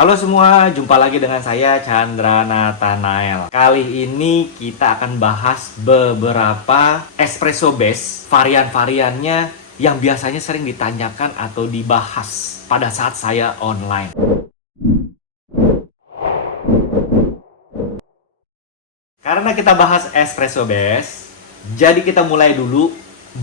Halo semua, jumpa lagi dengan saya Chandra Nathanael. Kali ini kita akan bahas beberapa espresso base, varian-variannya yang biasanya sering ditanyakan atau dibahas pada saat saya online. Karena kita bahas espresso base, jadi kita mulai dulu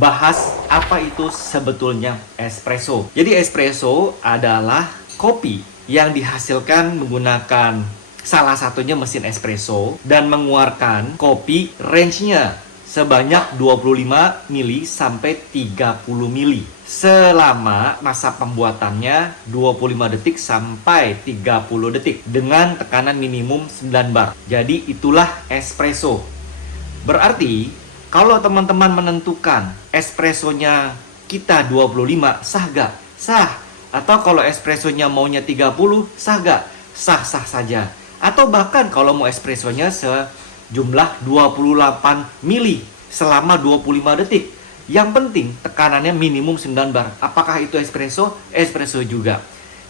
bahas apa itu sebetulnya espresso. Jadi espresso adalah kopi yang dihasilkan menggunakan salah satunya mesin espresso dan mengeluarkan kopi range-nya sebanyak 25 mili sampai 30 mili selama masa pembuatannya 25 detik sampai 30 detik dengan tekanan minimum 9 bar. Jadi itulah espresso. Berarti kalau teman-teman menentukan espressonya kita 25, sah gak? Sah. Atau kalau espressonya maunya 30, sah gak? Sah-sah saja. Atau bahkan kalau mau espressonya sejumlah 28 mili selama 25 detik. Yang penting tekanannya minimum 9 bar. Apakah itu espresso? Espresso juga.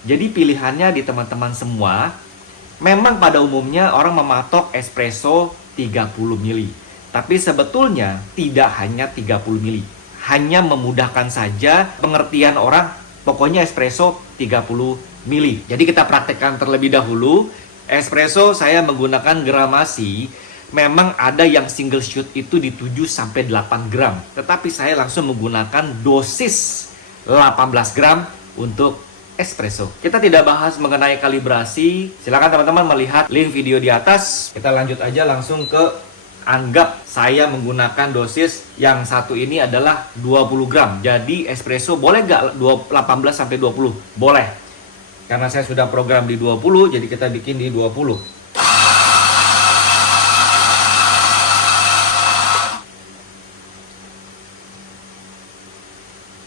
Jadi pilihannya di teman-teman semua. Memang pada umumnya orang mematok espresso 30 mili. Tapi sebetulnya tidak hanya 30 mili. Hanya memudahkan saja pengertian orang. Pokoknya espresso 30 mili. Jadi kita praktekkan terlebih dahulu. Espresso saya menggunakan gramasi. Memang ada yang single shoot itu di 7 sampai 8 gram. Tetapi saya langsung menggunakan dosis 18 gram untuk espresso. Kita tidak bahas mengenai kalibrasi. Silakan teman-teman melihat link video di atas. Kita lanjut aja langsung ke anggap saya menggunakan dosis yang satu ini adalah 20 gram. Jadi espresso boleh nggak 18 sampai 20? Boleh. Karena saya sudah program di 20, jadi kita bikin di 20.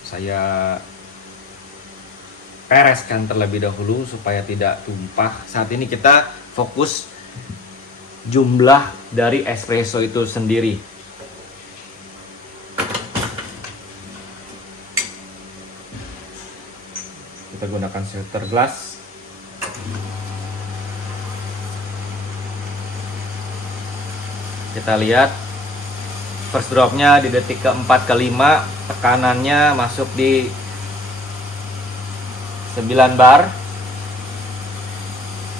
Saya pereskan terlebih dahulu supaya tidak tumpah. Saat ini kita fokus jumlah dari espresso itu sendiri. Kita gunakan filter glass. Kita lihat first dropnya di detik keempat kelima, tekanannya masuk di 9 bar.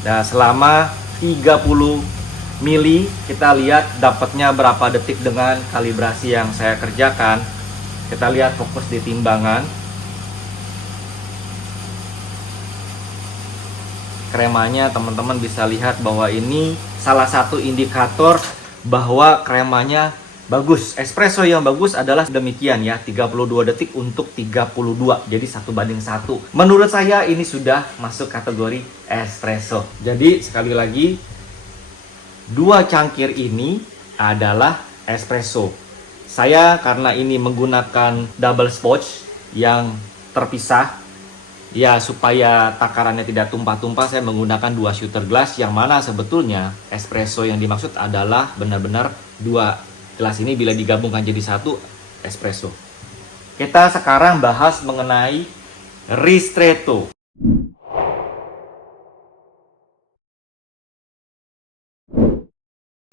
Nah, selama 30 mili kita lihat dapatnya berapa detik dengan kalibrasi yang saya kerjakan. Kita lihat fokus di timbangan. Kremanya teman-teman bisa lihat bahwa ini salah satu indikator bahwa kremanya bagus. Espresso yang bagus adalah demikian ya, 32 detik untuk 32. Jadi 1:1. Menurut saya ini sudah masuk kategori espresso. Jadi sekali lagi, 2 cangkir ini adalah espresso. Saya karena ini menggunakan double spouch yang terpisah, ya supaya takarannya tidak tumpah-tumpah, saya menggunakan 2 shooter glass, yang mana sebetulnya espresso yang dimaksud adalah benar-benar 2 gelas ini bila digabungkan jadi 1 espresso. Kita sekarang bahas mengenai ristretto.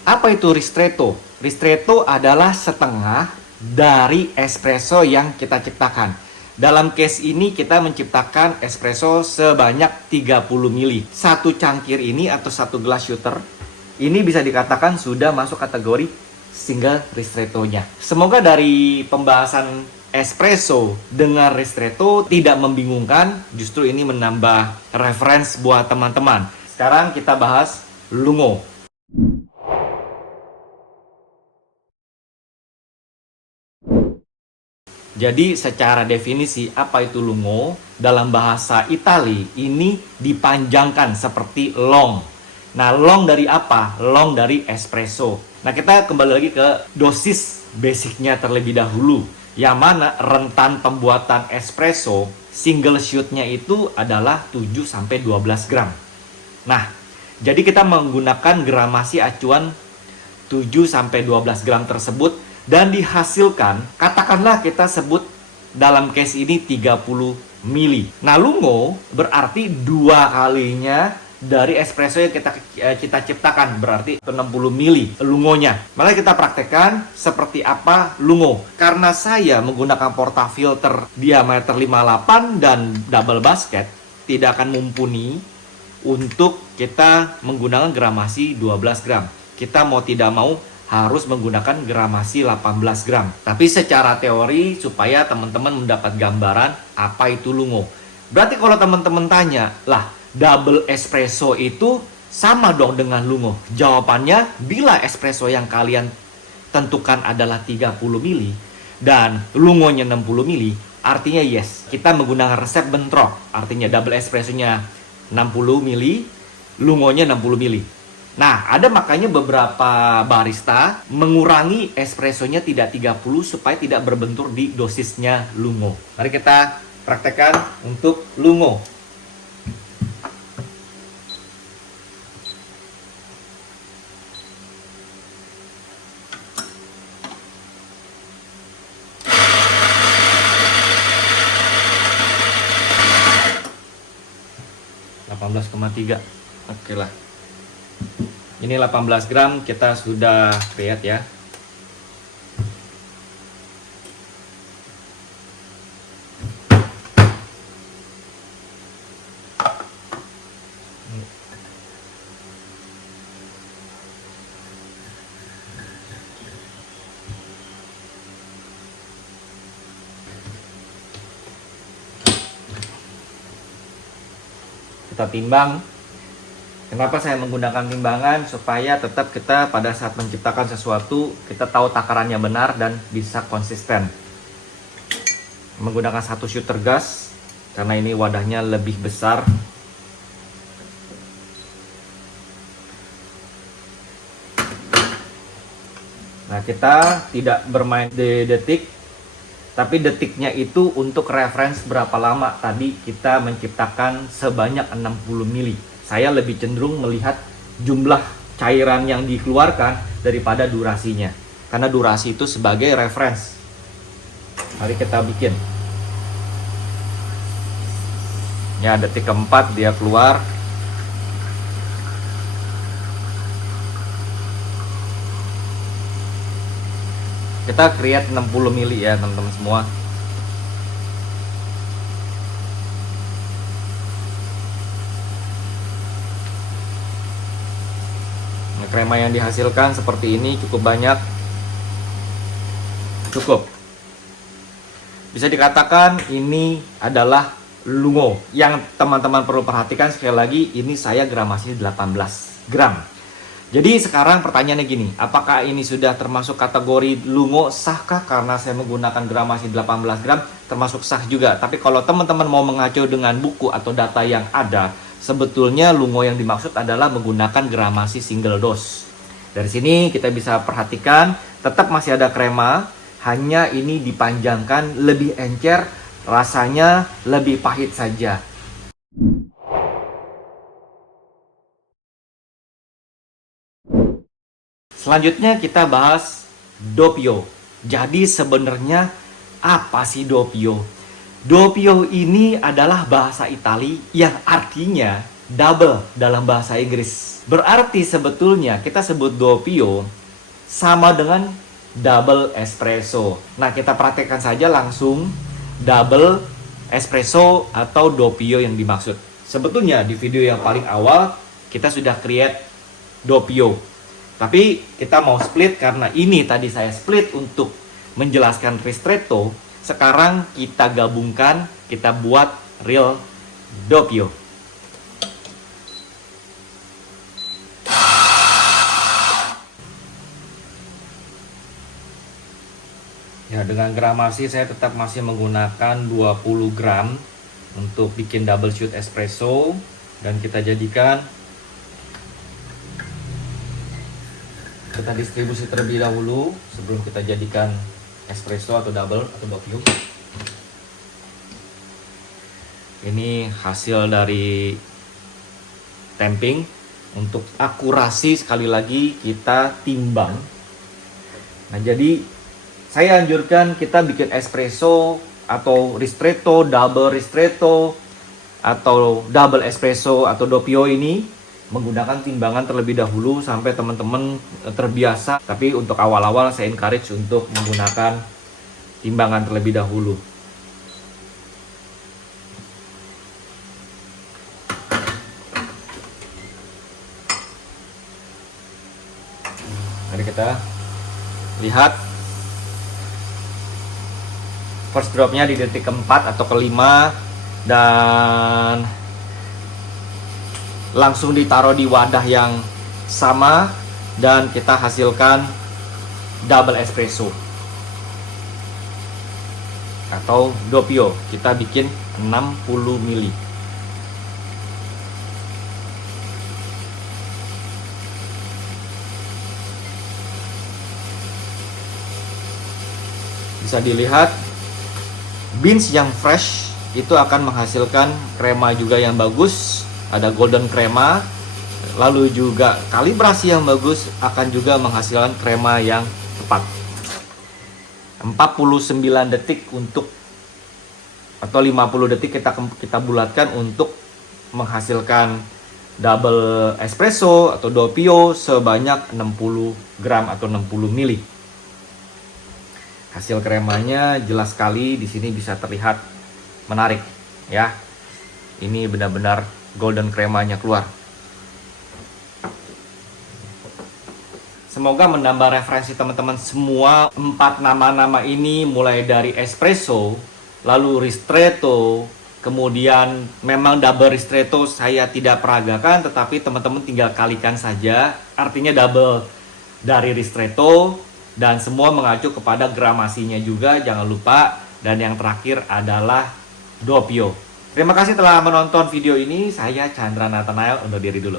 Apa itu ristretto? Ristretto adalah setengah dari espresso yang kita ciptakan. Dalam case ini kita menciptakan espresso sebanyak 30 mili. Satu cangkir ini atau satu gelas shooter ini bisa dikatakan sudah masuk kategori single ristretto-nya. Semoga dari pembahasan espresso dengan ristretto tidak membingungkan. Justru ini menambah reference buat teman-teman. Sekarang kita bahas lungo. Jadi secara definisi apa itu lungo? Dalam bahasa Itali ini dipanjangkan seperti long. Nah, long dari apa? Long dari espresso. Nah, kita kembali lagi ke dosis basicnya terlebih dahulu. Yang mana rentan pembuatan espresso single shoot-nya itu adalah 7 sampai 12 gram. Nah, jadi kita menggunakan gramasi acuan 7 sampai 12 gram tersebut dan dihasilkan, katakanlah kita sebut dalam case ini 30 mili. Nah, lungo berarti 2 kalinya dari espresso yang kita ciptakan, berarti 60 mili lungonya. Mari kita praktekkan seperti apa lungo. Karena saya menggunakan portafilter diameter 58 dan double basket, tidak akan mumpuni untuk kita menggunakan gramasi 12 gram. Kita mau tidak mau harus menggunakan gramasi 18 gram. Tapi secara teori supaya teman-teman mendapat gambaran apa itu lungo. Berarti kalau teman-teman tanya, lah double espresso itu sama dong dengan lungo? Jawabannya, bila espresso yang kalian tentukan adalah 30 mili dan lungonya 60 mili, artinya yes, kita menggunakan resep bentrok. Artinya double espressonya 60 mili, lungonya 60 mili. Nah, ada makanya beberapa barista mengurangi espressonya tidak 30 supaya tidak berbentur di dosisnya lungo. Mari kita praktekkan untuk lungo. (18,3). Oke lah. Ini 18 gram kita sudah create ya. Kita timbang. Kenapa saya menggunakan timbangan? Supaya tetap kita pada saat menciptakan sesuatu, kita tahu takarannya benar dan bisa konsisten. Menggunakan satu shooter gas, karena ini wadahnya lebih besar. Nah, kita tidak bermain di detik, tapi detiknya itu untuk reference berapa lama tadi kita menciptakan sebanyak 60 mili. Saya lebih cenderung melihat jumlah cairan yang dikeluarkan daripada durasinya. Karena durasi itu sebagai reference. Mari kita bikin. Ya, detik keempat dia keluar. Kita create 60 mili ya teman-teman semua. Krema yang dihasilkan seperti ini cukup banyak. Cukup. Bisa dikatakan ini adalah lungo. Yang teman-teman perlu perhatikan sekali lagi, ini saya gramasi 18 gram. Jadi sekarang pertanyaannya gini, apakah ini sudah termasuk kategori lungo? Sahkah? Karena saya menggunakan gramasi 18 gram, termasuk sah juga. Tapi kalau teman-teman mau mengacu dengan buku atau data yang ada, sebetulnya lungo yang dimaksud adalah menggunakan gramasi single dose. Dari sini kita bisa perhatikan tetap masih ada krema, hanya ini dipanjangkan lebih encer, rasanya lebih pahit saja. Selanjutnya kita bahas doppio. Jadi sebenarnya apa sih doppio? Doppio ini adalah bahasa Itali yang artinya double dalam bahasa Inggris. Berarti sebetulnya kita sebut doppio sama dengan double espresso. Nah, kita praktekkan saja langsung double espresso atau doppio yang dimaksud. Sebetulnya di video yang paling awal kita sudah create doppio. Tapi kita mau split karena ini tadi saya split untuk menjelaskan ristretto. Sekarang kita gabungkan, kita buat real doppio. Ya, dengan gramasi saya tetap masih menggunakan 20 gram untuk bikin double shoot espresso. Dan kita jadikan, kita distribusi terlebih dahulu sebelum kita jadikan espresso atau double atau doppio. Ini hasil dari tamping. Untuk akurasi sekali lagi kita timbang. Nah, jadi saya anjurkan kita bikin espresso atau ristretto, double ristretto, atau double espresso atau doppio ini menggunakan timbangan terlebih dahulu sampai teman-teman terbiasa. Tapi untuk awal-awal saya encourage untuk menggunakan timbangan terlebih dahulu. Mari kita lihat first dropnya di detik keempat atau kelima, dan langsung ditaruh di wadah yang sama dan kita hasilkan double espresso atau doppio. Kita bikin 60 ml. Bisa dilihat beans yang fresh itu akan menghasilkan krema juga yang bagus, ada golden krema. Lalu juga kalibrasi yang bagus akan juga menghasilkan krema yang tepat. 49 detik untuk atau 50 detik kita bulatkan untuk menghasilkan double espresso atau doppio sebanyak 60 gram atau 60 ml. Hasil kremanya jelas sekali, di sini bisa terlihat menarik ya. Ini benar-benar golden kremanya keluar. Semoga menambah referensi teman-teman semua. 4 nama-nama ini mulai dari espresso, lalu ristretto, kemudian memang double ristretto saya tidak peragakan, tetapi teman-teman tinggal kalikan saja. Artinya double dari ristretto, dan semua mengacu kepada gramasinya juga, jangan lupa. Dan yang terakhir adalah doppio. Terima kasih telah menonton video ini. Saya Chandra Nathanael undur diri dulu.